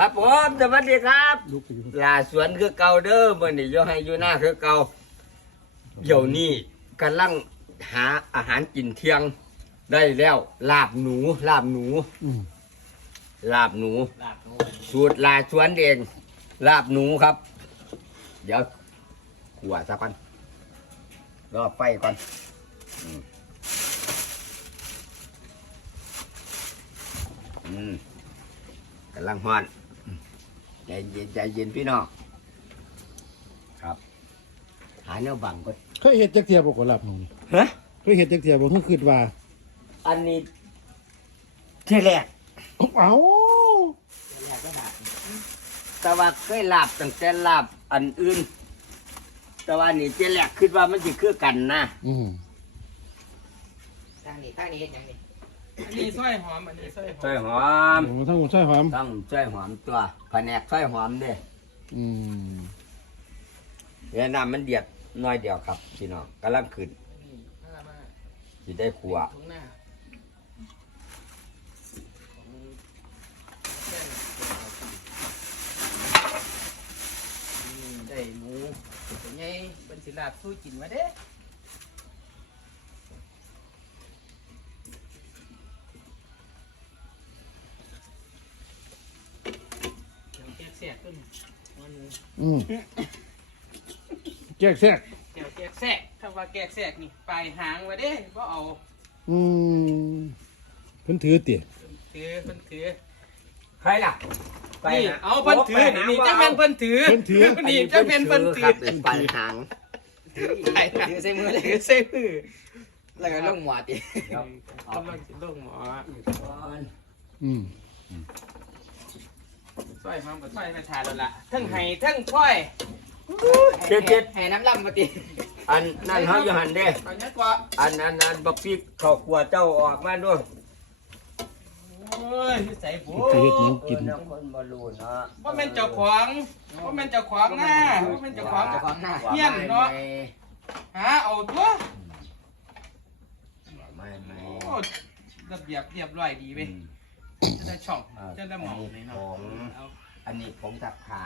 ครับผมสวัสดีครับลูกอยู่ลาสวนคือเก่าเด้อมื่อนี้อยู่ให้อยู่หน้าคือเก่าเดี๋ยวนี้กำลังหาอาหารกินเที่ยงได้แล้ว ลาบหนู ลาบหนูอืมลาบหนู สูตรลาสวนเอง ลาบหนูครับ เดี๋ยวขัวซะก่อนรอไฟก่อนอืมอืมกำลังฮ้อนอืม ใจเย็นใจเย็นพี่น้องครับ หาแนวบังก็เคยเห็ดจักเทียบ่ก็หลับหนูนี่ฮะเคยเห็ดจักเทียบ่เพิ่งคิดว่าอันนี้เที่แรกเอ้าแต่ว่าเคยลาบตั้งแต่ลาบอันอื่น แต่ว่านี่เที่แรกคิดว่ามันจะคือกันนะ อืม ทางนี้ทางนี้เห็นยังนี่ อันนี้สร้อยหอมอันนี้สร้อยหอช่วยมหอม โอ้ทั้งหมดใช่หอมต้องช่วยหอมตัวแผนกช่วยหอมเด้อืมเดี๋ยวน้ำมันเดือดน้อยเดียวครับพี่น้องกำลังขึ้นนี่มามาสิได้ขัวถุงหน้าของแป้งนี่ได้หมูเป็นไงเป็นศิลาบสู้กินมาเด้ อืมแจกแซกเดี๋ยวแกกแสกถ้าว่าแกกแสกนี่ปลายหางมาเด้ก็เอาอืมเพิ่นถือเตี๋ยถือเพิ่นถือใครล่ะนี่เอาเพิ่นถือนี่จังแม่นเพิ่นถือเพิ่นถือนี่จังแม่นเพิ่นถืคอรับเป็นปลายหางใช่นะถือใส่มือเลยถือใส่มือแล้วก็ลงหมอติเดี๋ยวเอากำลังสิลงหมอก่อนอืม ซอยหอมกับซอยไปทานแล้วล่ะทั้งไห้ทั้งก้อยเจ็ดเจ็ดให้น้ำลำมาติอันนั่นเขาอยู่หันเด้ ตอนนี้กว่าอันนั้นอันบักพริกเขาขัวเจ้าออกมาด้วยโอ้ยใส่ผู้จะเฮ็ดหยังกิน น้องคนบอลูนเนาะว่าแม่นเจ้าของว่าแม่นเจ้าของหน้าว่าแม่นเจ้าของ เจ้าของหน้าเฮี้ยนเนาะ หาเอาตัวไม่ไม่โอ้ระเบียบเรียบร้อยดีเว้ย จะได้ช่องจะได้หมองเลยผเนาะงเอาอันนี้ผงตักขา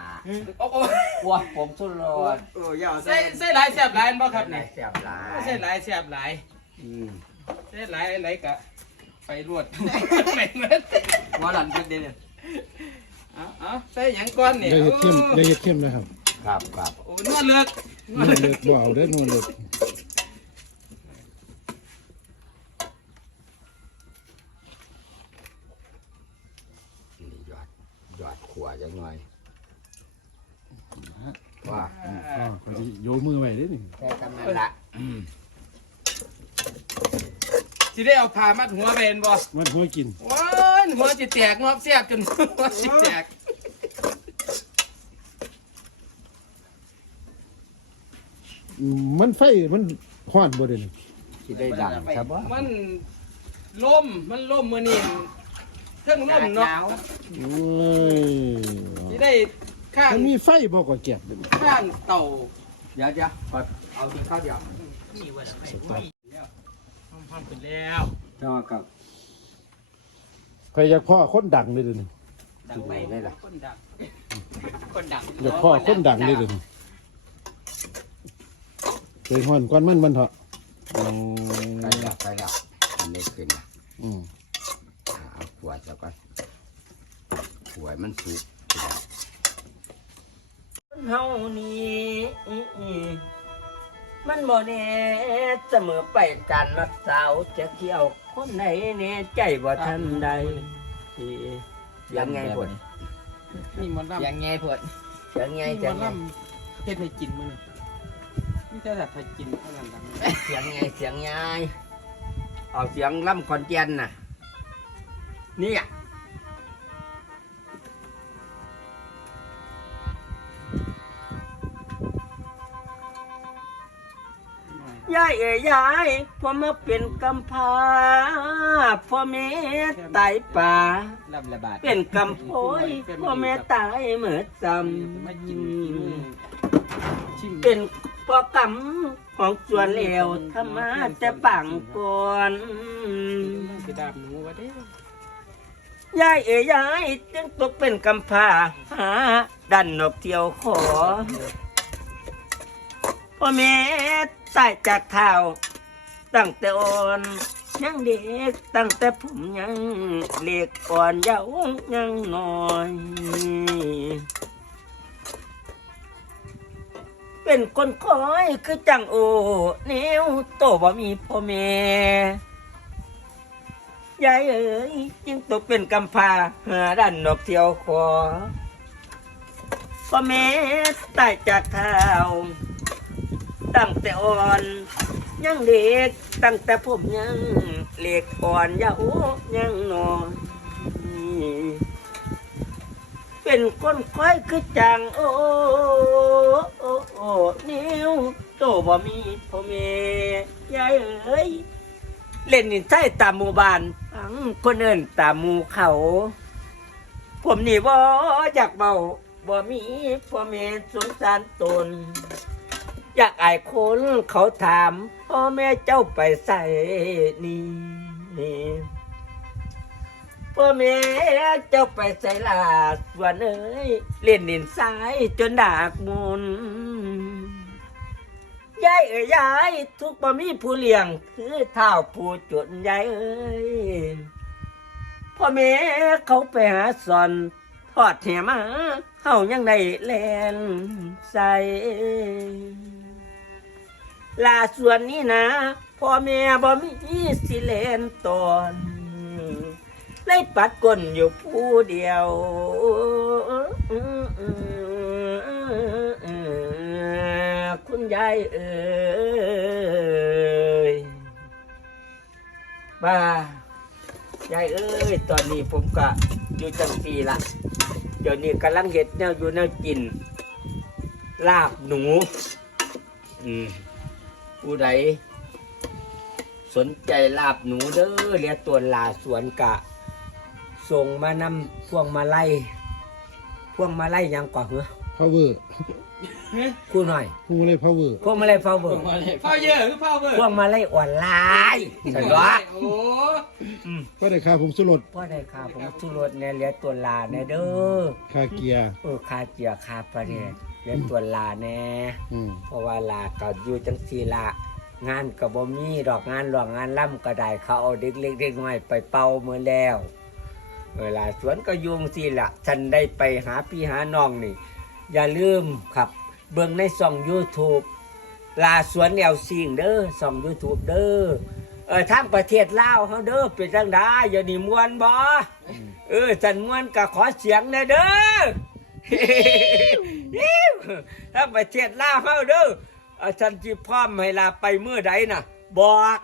โอ้โอ้ว้าผงสุรสโอ้ยาวใส่ใส่หลายแซ่บหลายบ่ครับในนี่แซ่บหลายใส่หลายแซ่บหลายอืมใส่หลายหลายกะไปรวดไม่เหมือนหัวหลันกันเด้เนี่ยเอาเอาใส่หยังก่อนเนี่ยได้เห็ดเข้มโอ้ได้เห็ดเข้มนะครับ ครับครับโอ้นวดเลือกนวนัดวเลืเลืออกกบ่เอาเด้อนัวเลือก จังหน่อยว่าอ๋อก็สิโยนมือไว้เด้อนี่แค่ทำนั่นละอืมสิได้เอาผ้ามัดหัวไปเห็นบ่มันหัวกินว้ายหัวสิแตกงอบแซ่บจนหัวสิแตกอืมมันไฟมันฮ้อนบ่เด้อนี่ที่ได้ดังครับว่ามันล่มมันล่มมื้อนี้ เครื่องล่มเนาะโอ้ยสิได้ข้างมันมีไฟบ่ก็แก็บเด้อนี่ข้างเต่าเดี๋ยวเดี๋ยวขอเอาดีข้าวเดียวนี่ว่าได้พร้อมขึ้นแล้วเจ้ากับใครอยากพ่อคนดังเลยเด้อนี่ดังไปได้ล่ะคนดังคนดังอยากพ่อคนดังเลยเด้อนี่เคยฮ้อนก่อนมันมันเถาะอ๋อใครแล้วใครแล้วอันนี้ขึ้นละอืมอ่าเอา ขวดแล้วก่อนขวดมันสุกเฮานี่มันบ่แน่เสมอไปการมักสาวจะเกี่ยวคนไหนแน่ใจบ่ทันใดที่ยังไงบ่นนี่มันล่ำยังไงพดยังไงนี่จะมันไงล่ำเฮ็ดให้กินมื้อนี้นี่แต่ถ้ากินเท่านั้นดังเสียงไงเสียงยายเอาเสียงล่ำคอนเจนน่ะ เนี่ยยายเอ๋ยยายพ่อมาเป็นกำพร้าพ่อแม่ตายป่า ลำระบาดเป็นกำโพยพ่อแม่ตายเหมือนจมากินำชิมเป็นพ่อกำของส่วนเลวทำมาแต่ปังก่อน กระดาบหนูวะเด้ ยายเอ๋ยยายจึงตกเป็นกำพร้าหาดันนกเที่ยวขอพ่อแม่ตายจากข่าตั้งแต่อ่อนยังเด็กตั้งแต่ผมยังเล็กอ่อนเยาว์ยังน้อย เป็นคนคอยคือจังโอเนวโตบ่มีพ่อแม่ ยายเอ๋ยจึงตกเป็นกำพาหาดันนกเที่ยวขอพ่อแม่ตายจากข่าวตั้งแต่อ่อนยังเด็กตั้งแต่ผมยังเล็กอ่อนยาว์ยังนอยเป็นคนค่อยคือจังโอ้โอ้โอ้นิ้วโตบ่มีพ่อแม่ยายเอ้ย เล่นนินใช่ตามหมู่บ้านทั้งคนเอินตามหมู่เขา ผมนี่บ่อยากเบาบ่มีพ่อแม่สงสารตน อยากอายคนเขาถามพ่อแม่เจ้าไปใส่นี่พ่อแม่เจ้าไปใส่ลาสวนเอ้ยเล่นนินสายจนดากมุน ยายเอ้ยยายทุกบ่มีผู้เลี้ยง คือเท่าผู้จนยายเอ้ยพ่อแม่เขาไปหาสอนทอดแหมาเฮายังได้แลนใส่ลาส่วนนี้นะพ่อแม่บ่มีสิเลนตอนเลยปัดก้นอยู่ผู้เดียว คุณ ยายเอ๋ยบ้ายายเอ้ย ตอนนี้ผมก็อยู่จังสีละเดี๋ยวนี้กำลังเห็ดแนวอยู่แนวกิน ลาบหนู อืมผู้ใดสนใจลาบหนูเด้อเรียกตัวลาสวนกะ ส่งมานำพวงมาไล่พวงมาไล่ยังกว่าเหรอ power ครูหน่อยพูดเลย power พวงมาไล่เฝ้าเบิร์เผาเยอะคือเผาเบอร์พวงมาไล่ออนไลน์ใช่ปะโอ้ก็ได้ค่าผมสุรดพ่อได้ข่าวผมทุรถเนี่ยเหลียตัวลาเนี่ยเด้อค่าเกียร์เออคาเจียคาประเดชเหลียตัวลาแน่อืมเพราะว่าลาก็อยู่จังสีละงานก็บ่มีดอกงานหลวงงานล่ำก็ได้เขาเอาเด็กเล็กเด็กน้อยไปเป่ามือแล้ว เวลาสวนก็ยุงสิละฉันได้ไปหาพี่หาน้องนี่ อย่าลืมครับ เบิ่งในช่อง YouTube ลาสวนแนวซิงเด้อช่อง YouTube เด้อเออทางประเทศลาวเฮาเด้อเป็นจังไดอย่านี่ม่วนบ่เออจันม่วนก็ขอเสียงหน่อยเด้อทางประเทศลาวเฮาเด้ออาฉันสิพร้อมให้ลาไปเมื่อใดน่ะ บอก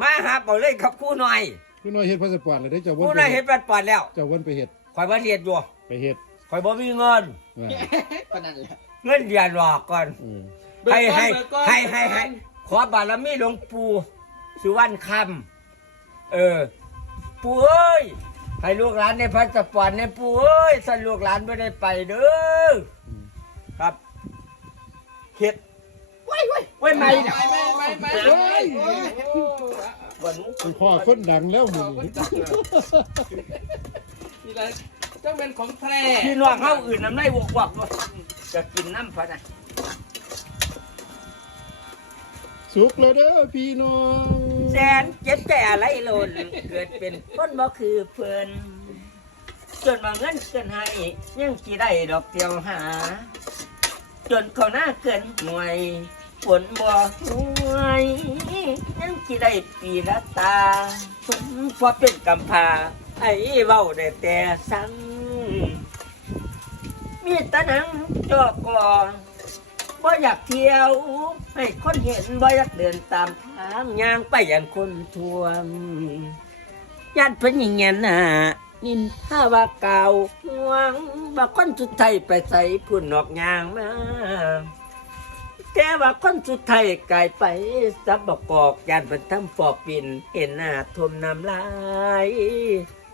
มาหาเอาเลยครับครู่หน่อยพี่น้อยเฮ็ดพาสปอร์ตเลยได้เจ้าควนรู่หไปน่อยเฮ็เฮ็ดดปัดปอดแล้วเจ้าวนไปเฮ็ดคอยบ่เรียนอยู่ไปเฮ็ด คอยบ่มีเงินว่าก็นั่นแหละ เงินเดือนรอกก่อน อืมให้ให้ให้ให้ให้ขอบารมีหลวงปู่สุวรรณคำเออ ปู่เอ้ย ให้ลูกหลานในพาสปอร์ตในปู่เอ้ยสันลูกหลานไม่ได้ไปเด้ออครับเฮ็ดไว้ไว้ไว้ไม่เนี่ยไม่ไม่ไม่เฮ้ยวันคุณพ่อคนดังแล้วมึงนี่นี่แหละ ต้องเป็นของแท้พี่น้องเฮาอื่นน้ำในวกวักด้วยจะกินน้ำพะนะสุกแล้วเด้อพี่น้องแสนเจ็บใจอะไรหล่นเกิดเป็นคนบ่คือเพิ่นจนมาเงินเกินให้ยังกี่ได้ดอกเดียวหา จนเขาหน้าเกินหน่วยฝนบ่หน่วยยังกี่ได้ปีละตาผมพอเป็นกำพร้าไอ้เว้าได้แต่สั่ง มีตะนังจอกกลอนบ่อยากเที่ยว ให้คนเห็นบ่อยากเดินตามทางย่างไปอย่างคนทวงญาติเพิ่นอย่างเงี้ยน่ะนินท่าว่าเก่าห่วงว่าคนสุดไทยไปใส่พุ่นนอกยางมาแต่ว่าคนสุดไทยกลายไปสับประกอกยานเป็นทำฟอกปินเห็นหน้าทมน้ำลาย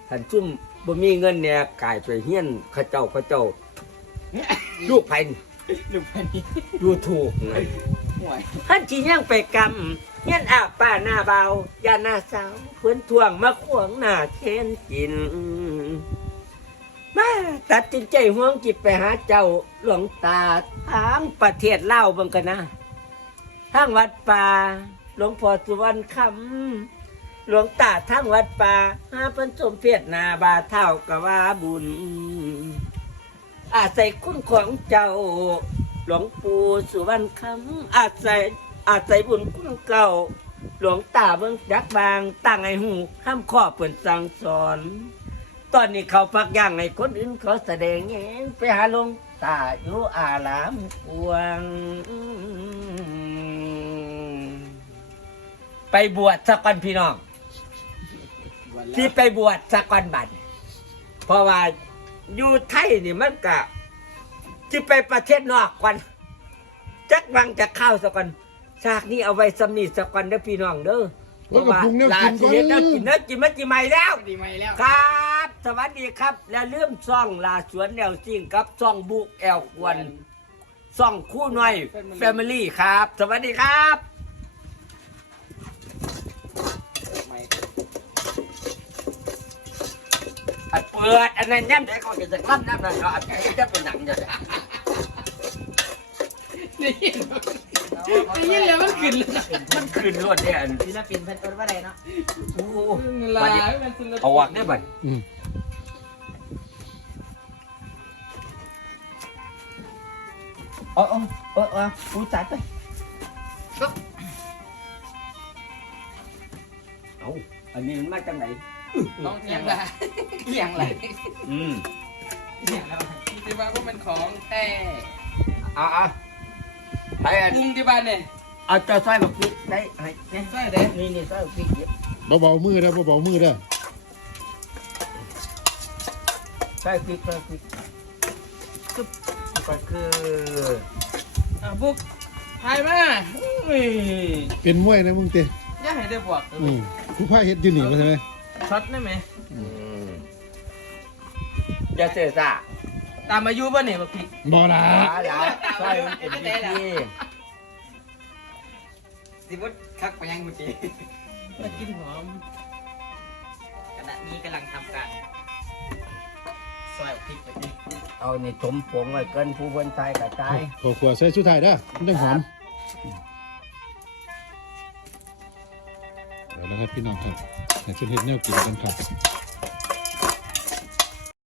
ท่านซุ่ม บ่มีเงินเนี่ยกลายไปเฮี้ยนเข้าเจ้าเข้าเจ้า ลูกไผ่ลูกพันนี้ดูถูกไงห่วยขันจีย่างไปกำเงี้ยนอาป้าหน้าเบาอย่าหน้าสาวเพื่อนทวงมาขวางหน้าเค้นกิน มาตัดสินใจห่วงจิตไปหาเจ้าหลวงตาทางประเทศเล่าวเบังกันนะทางวัดป่าหลวงพ่อสุวรรณคำ หลวงตาทางวัดป่าหาเพิ่นสมเพศนาบาเท่ากะว่าบุญ อาศัยคุณของเจ้า หลวงปู่สุวรรณคำอาศัยอาศัยบุญคุณเก่า หลวงตาเบิ่งจักบางตั้งให้หูข้ามข้อเปิ่นสั่งสอน ตอนนี้เขาพักย่างให้คนอื่นเขาแสดงแงงไปหาหลวงตาอยู่อารามกวงไปบวชสักวันพี่น้อง ที่ไปบวชสักวันบัดเพราะว่าอยู่ไทยนี่มันก็ที่ไปประเทศนอกก่อนจักวังจะเข้าสักวันฉากนี้เอาไว้สำนีสักวันเด้อพี่น้องเด้อแล้วก็ปรุงแนวลากินสิก่อนเฮ็ดแนวกินเนื้อกินมันกินใหม่แล้ว ดีไหมแล้วครับ สวัสดีครับ และเลื่อมซ่องลาสวนแนวซิ่งครับซ่องบุกแอลควนซ่องคู่หน่อยแฟมิลี่ครับ สวัสดีครับ อันเปิดอันนั้นย่ำใจเขาจะจะกล้ำน้ำนั่นเขาอันนี้จะเป็นหนังเดี๋ยวได้ยินได้ยินแล้วมันขึ้นเลยนะมันคืนรวดเนี่ยอันศิลปินเพิ่นเอิ้นว่าใดเนาะโอ้โหลายมันสุดเอาวักได้ไหมอืมเออเออเออเออกูจัดไปเอาอันนี้มันมาจากไหน ต้องเอียงละเอียงละอืมเอียงแล้วที่บ้านก็เป็นของแต่เอาเอาไปอันปรุงที่บ้านเนี่ยเอาเจ้าสร้อยมาปิดได้ให้เนี่ยใช่เด้นี่นี่สร้อยมาปิดเยอะเบาๆมือเด้อเบาๆมือเด้อสร้อยปิดสร้อยปิดตึ๊บก็คืออะบุกถ่ายมาอุ้ยเป็นมวยนะมึงเต้อย่าให้ได้บวกอืมผู้พาเฮ็ดอยู่นี่มาใช่ไหม ช็อตได้ไหมอืมอย่าเสียซ่าตามอายุป่ะเนี่ยบักพริกบ่ล่ะหาแล้วสร้อยมันเป็นพิธีสิบุตคักไปยังกุฏิมากินหอมขณะนี้กำลังทำการซอยพริกไปดิเอานี่ถมผงไว้เกินผู้บนไทยกระจายขอขวใส่สุดท้ายเด้อมันต้องหอมเอาละครับพี่น้องครับให้ เพิ่นเฮ็ดแนวกินกันครับ